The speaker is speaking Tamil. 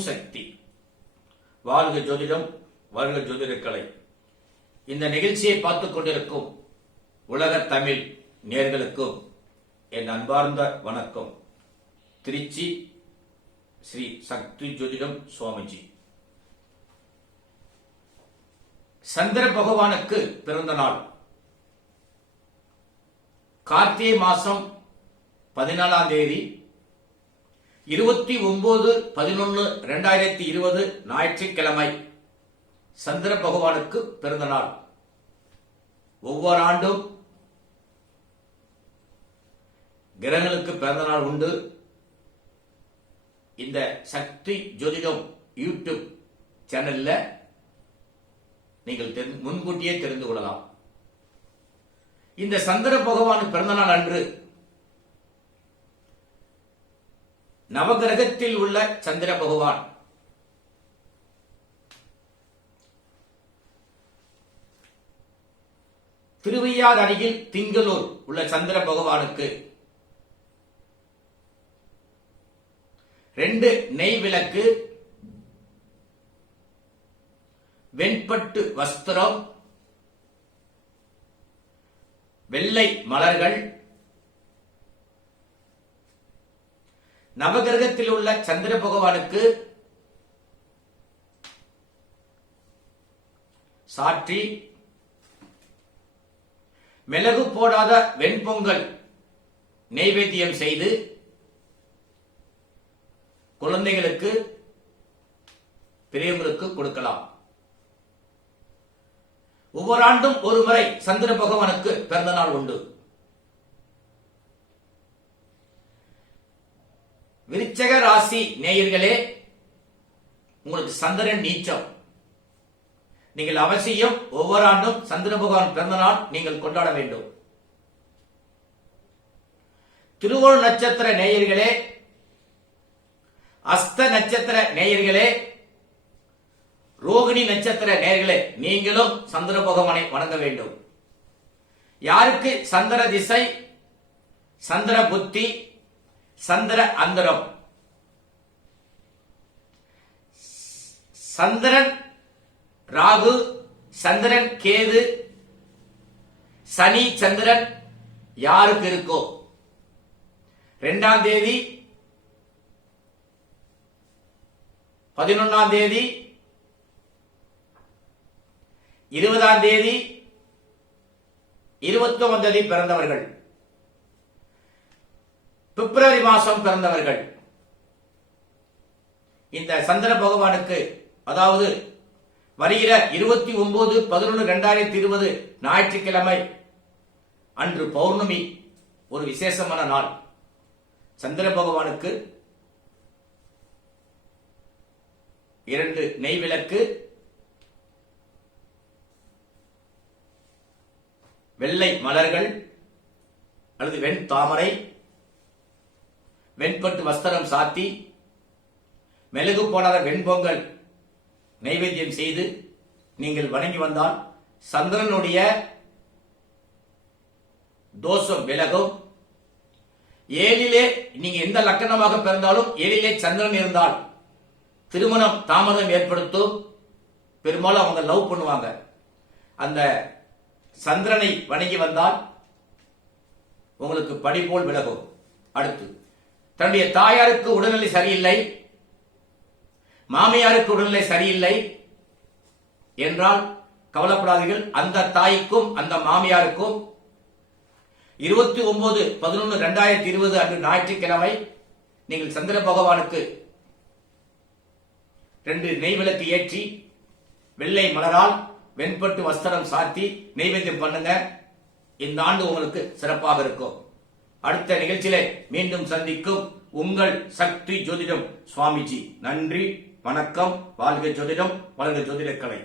ஓம் சக்தி. வாழ்க ஜோதிடம், வாழ்க ஜோதிடக்கலை. இந்த நிகழ்ச்சியை பார்த்துக் கொண்டிருக்கும் உலக தமிழ் நேயர்களுக்கும் என் அன்பார்ந்த வணக்கம். திருச்சி ஸ்ரீ சக்தி ஜோதிடம் சுவாமிஜி. சந்திர பகவானுக்கு பிறந்த நாள் கார்த்திகை மாசம் 14ஆம் தேதி 29/11/2020 ஞாயிற்றுக்கிழமை சந்திர பகவானுக்கு பிறந்த நாள். ஒவ்வொரு ஆண்டும் கிரகங்களுக்கு பிறந்த நாள் உண்டு. இந்த சக்தி ஜோதிடம் யூடியூப் சேனல்ல நீங்கள் முன்கூட்டியே தெரிந்து கொள்ளலாம். இந்த சந்திர பகவான் பிறந்த நாள் அன்று நவகிரகத்தில் உள்ள சந்திர பகவான் திருவையார் அருகில் திங்களூர் உள்ள சந்திர பகவானுக்கு 2 நெய் விளக்கு, வெண்பட்டு வஸ்திரம், வெள்ளை மலர்கள், நவகிரகத்தில் உள்ள சந்திர பகவானுக்கு சாற்றி மிளகு போடாத வெண்பொங்கல் நெய்வேத்தியம் செய்து குழந்தைகளுக்கு பெரியவங்களுக்கு கொடுக்கலாம். ஒவ்வொரு ஆண்டும் ஒரு முறை சந்திர பகவானுக்கு பிறந்த நாள் உண்டு. விருச்சக ராசி நேயர்களே, உங்களுக்கு சந்திரன் நீச்சம். நீங்கள் அவசியம் ஒவ்வொரு ஆண்டும் சந்திர பகவான் பிறந்த நாள் நீங்கள் கொண்டாட வேண்டும். திருவோண நட்சத்திர நேயர்களே, அஸ்த நட்சத்திர நேயர்களே, ரோகிணி நட்சத்திர நேயர்களே, நீங்களும் சந்திர பகவானை வணங்க வேண்டும். யாருக்கு சந்திர திசை, சந்திர புத்தி, சந்திர அந்தரம், சந்திரன் ராகு, சந்திரன் கேது, சனி சந்திரன் யாருக்கு இருக்கோ 2ஆம் தேதி, 11ஆம் தேதி, 20ஆம் தேதி, 29ஆம் தேதி பிறந்தவர்கள், பிப்ரவரி மாசம் பிறந்தவர்கள், இந்த சந்திர பகவானுக்கு, அதாவது வருகிற 29/11/2020 ஞாயிற்றுக்கிழமை அன்று பௌர்ணமி ஒரு விசேஷமான நாள். சந்திர பகவானுக்கு 2 நெய் விளக்கு, வெள்ளை மலர்கள் அல்லது வெண் தாமரை, வெண்பட்டு வஸ்திரம் சாத்தி மெழுகு போடாத வெண்பொங்கல் நைவேத்தியம் செய்து நீங்கள் வணங்கி வந்தால் சந்திரனுடைய தோஷம் விலகும். 7லே நீங்க எந்த லக்கணமாக பிறந்தாலும் 7லே சந்திரன் இருந்தால் திருமணம் தாமதம் ஏற்படுத்தும். பெரும்பாலும் அவங்க லவ் பண்ணுவாங்க. அந்த சந்திரனை வணங்கி வந்தால் உங்களுக்கு படி போல் விலகும். அடுத்து, தன்னுடைய தாயாருக்கு உடல்நிலை சரியில்லை, மாமியாருக்கு உடல்நிலை சரியில்லை என்றால் கவலைப்படாதீர்கள். அந்த தாய்க்கும் அந்த மாமியாருக்கும் 29/11/2020 அன்று ஞாயிற்றுக்கிழமை நீங்கள் சந்திர பகவானுக்கு 2 நெய் விளக்கு ஏற்றி வெள்ளை மலரால் வெண்பட்டு வஸ்திரம் சாத்தி நெய்வேத்தியம் பண்ணுங்க. இந்த ஆண்டு உங்களுக்கு சிறப்பாக இருக்கும். அடுத்த நிகழ்ச்சியிலே மீண்டும் சந்திக்கும் உங்கள் சக்தி ஜோதிடம் சுவாமிஜி. நன்றி, வணக்கம். வாழ்க ஜோதிடம், வாழ்க ஜோதிடக்கலை.